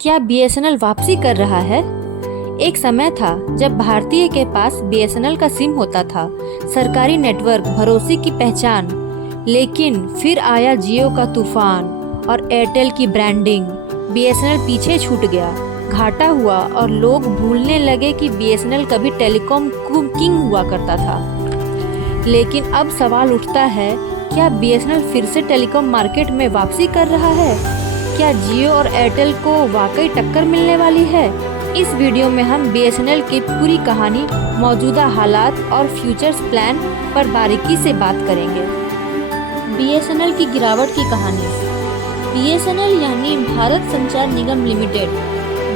क्या बीएसएनएल वापसी कर रहा है? एक समय था जब भारतीय के पास बीएसएनएल का सिम होता था, सरकारी नेटवर्क, भरोसे की पहचान। लेकिन फिर आया जियो का तूफान और एयरटेल की ब्रांडिंग। बीएसएनएल पीछे छूट गया, घाटा हुआ और लोग भूलने लगे कि बीएसएनएल कभी टेलीकॉम किंग हुआ करता था। लेकिन अब सवाल उठता है, क्या बीएसएनएल फिर से टेलीकॉम मार्केट में वापसी कर रहा है? क्या जियो और एयरटेल को वाकई टक्कर मिलने वाली है? इस वीडियो में हम बीएसएनएल की पूरी कहानी, मौजूदा हालात और फ्यूचर्स प्लान पर बारीकी से बात करेंगे। बीएसएनएल की गिरावट की कहानी। बीएसएनएल यानी भारत संचार निगम लिमिटेड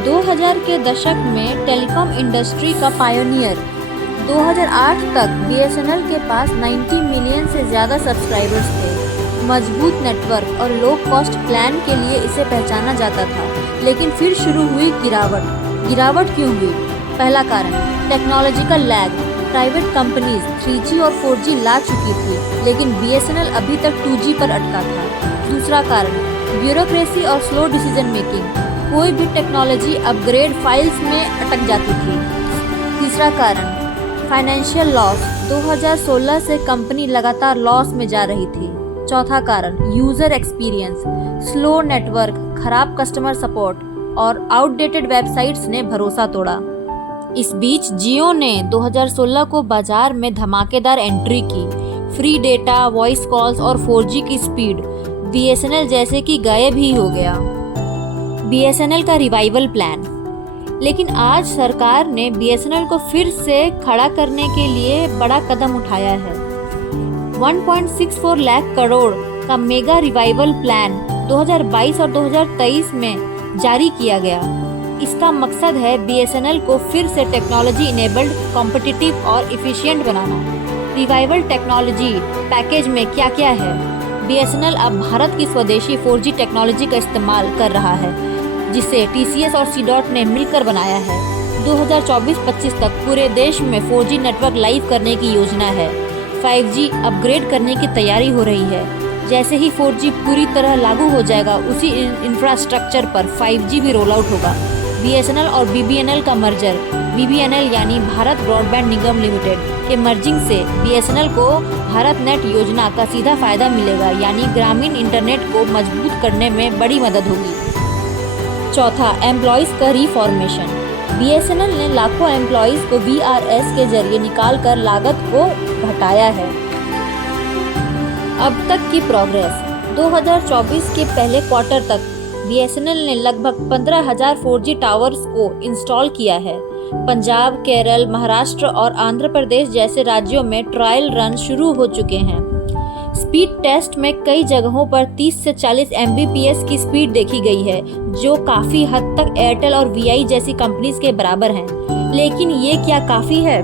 2000 के दशक में टेलीकॉम इंडस्ट्री का पायोनियर। 2008 तक बीएसएनएल के पास 90 मिलियन से ज़्यादा सब्सक्राइबर्स थे। मजबूत नेटवर्क और लो कॉस्ट प्लान के लिए इसे पहचाना जाता था। लेकिन फिर शुरू हुई गिरावट क्यों हुई? पहला कारण, technological lag. Private companies 3G और 4G ला चुकी थी, लेकिन बीएसएनएल अभी तक 2G पर अटका था। दूसरा कारण, ब्यूरोक्रेसी और स्लो डिसीजन मेकिंग। कोई भी टेक्नोलॉजी अपग्रेड फाइल्स में अटक जाती थी। तीसरा कारण, फाइनेंशियल लॉस। 2016 से कंपनी लगातार लॉस में जा रही थी। चौथा कारण, यूजर एक्सपीरियंस। स्लो नेटवर्क, खराब कस्टमर सपोर्ट और आउटडेटेड वेबसाइट्स ने भरोसा तोड़ा। इस बीच जियो ने 2016 को बाजार में धमाकेदार एंट्री की। फ्री डेटा, वॉइस कॉल्स और 4G की स्पीड बीएसएनएल जैसे कि गायब ही हो गया। बीएसएनएल का रिवाइवल प्लान। लेकिन आज सरकार ने बीएसएनएल को फिर से खड़ा करने के लिए बड़ा कदम उठाया है। 1.64 लाख करोड़ का मेगा रिवाइवल प्लान 2022 और 2023 में जारी किया गया। इसका मकसद है बीएसएनएल को फिर से टेक्नोलॉजी इनेबल्ड, कॉम्पिटिटिव और इफिशिएंट बनाना। रिवाइवल टेक्नोलॉजी पैकेज में क्या क्या है? बीएसएनएल अब भारत की स्वदेशी 4G टेक्नोलॉजी का इस्तेमाल कर रहा है, जिसे TCS और C-DOT ने मिलकर बनाया है। 2024-25 तक पूरे देश में 4G नेटवर्क लाइव करने की योजना है। 5G अपग्रेड करने की तैयारी हो रही है। जैसे ही 4G पूरी तरह लागू हो जाएगा, उसी इंफ्रास्ट्रक्चर पर 5G भी रोल आउट होगा। बीएसएनएल और बीबीएनएल का मर्जर। बीबीएनएल यानी भारत ब्रॉडबैंड निगम लिमिटेड के मर्जिंग से बीएसएनएल को भारत नेट योजना का सीधा फायदा मिलेगा, यानी ग्रामीण इंटरनेट को मजबूत करने में बड़ी मदद होगी। चौथा, एम्प्लॉयज़ का रिफॉर्मेशन। बीएसएनएल ने लाखों एम्प्लॉयज़ को VRS के जरिए निकालकर लागत को घटाया है। अब तक की प्रोग्रेस। 2024 के पहले क्वार्टर तक बीएसएनएल ने लगभग 15,000 4G टावर्स को इंस्टॉल किया है। पंजाब, केरल, महाराष्ट्र और आंध्र प्रदेश जैसे राज्यों में ट्रायल रन शुरू हो चुके हैं। स्पीड टेस्ट में कई जगहों पर 30 से 40 Mbps की स्पीड देखी गई है, जो काफ़ी हद तक एयरटेल और VI जैसी कंपनीज के बराबर हैं। लेकिन ये क्या काफ़ी है?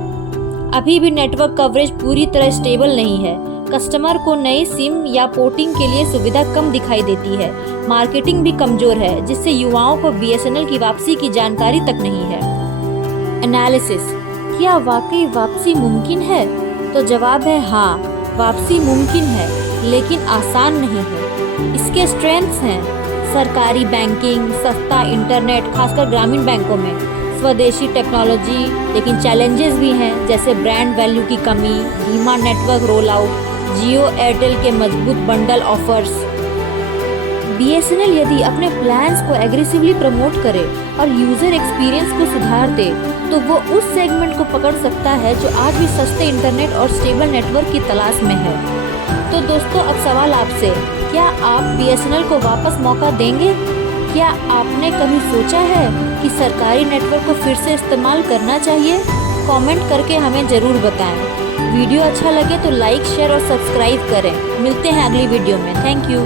अभी भी नेटवर्क कवरेज पूरी तरह स्टेबल नहीं है। कस्टमर को नए सिम या पोर्टिंग के लिए सुविधा कम दिखाई देती है। मार्केटिंग भी कमज़ोर है, जिससे युवाओं को बीएसएनएल की वापसी की जानकारी तक नहीं है। एनालिसिस। क्या वाकई वापसी मुमकिन है? तो जवाब है हाँ, वापसी मुमकिन है, लेकिन आसान नहीं है। इसके स्ट्रेंथ्स हैं सरकारी बैंकिंग, सस्ता इंटरनेट खासकर ग्रामीण बैंकों में, स्वदेशी टेक्नोलॉजी, लेकिन चैलेंजेस भी हैं जैसे ब्रांड वैल्यू की कमी, धीमा network roll out, Jio Airtel के मजबूत बंडल ऑफर्स। बीएसएनएल यदि अपने प्लान्स को एग्रेसिवली प्रमोट करे और यूज़र एक्सपीरियंस को सुधार दे, तो वो उस सेगमेंट को पकड़ सकता है जो आज भी सस्ते इंटरनेट और स्टेबल नेटवर्क की तलाश में है। तो दोस्तों, अब सवाल आपसे, क्या आप बीएसएनएल को वापस मौका देंगे? क्या आपने कभी सोचा है कि सरकारी नेटवर्क को फिर से इस्तेमाल करना चाहिए? कमेंट करके हमें ज़रूर बताएं। वीडियो अच्छा लगे तो लाइक, शेयर और सब्सक्राइब करें। मिलते हैं अगली वीडियो में। Thank you.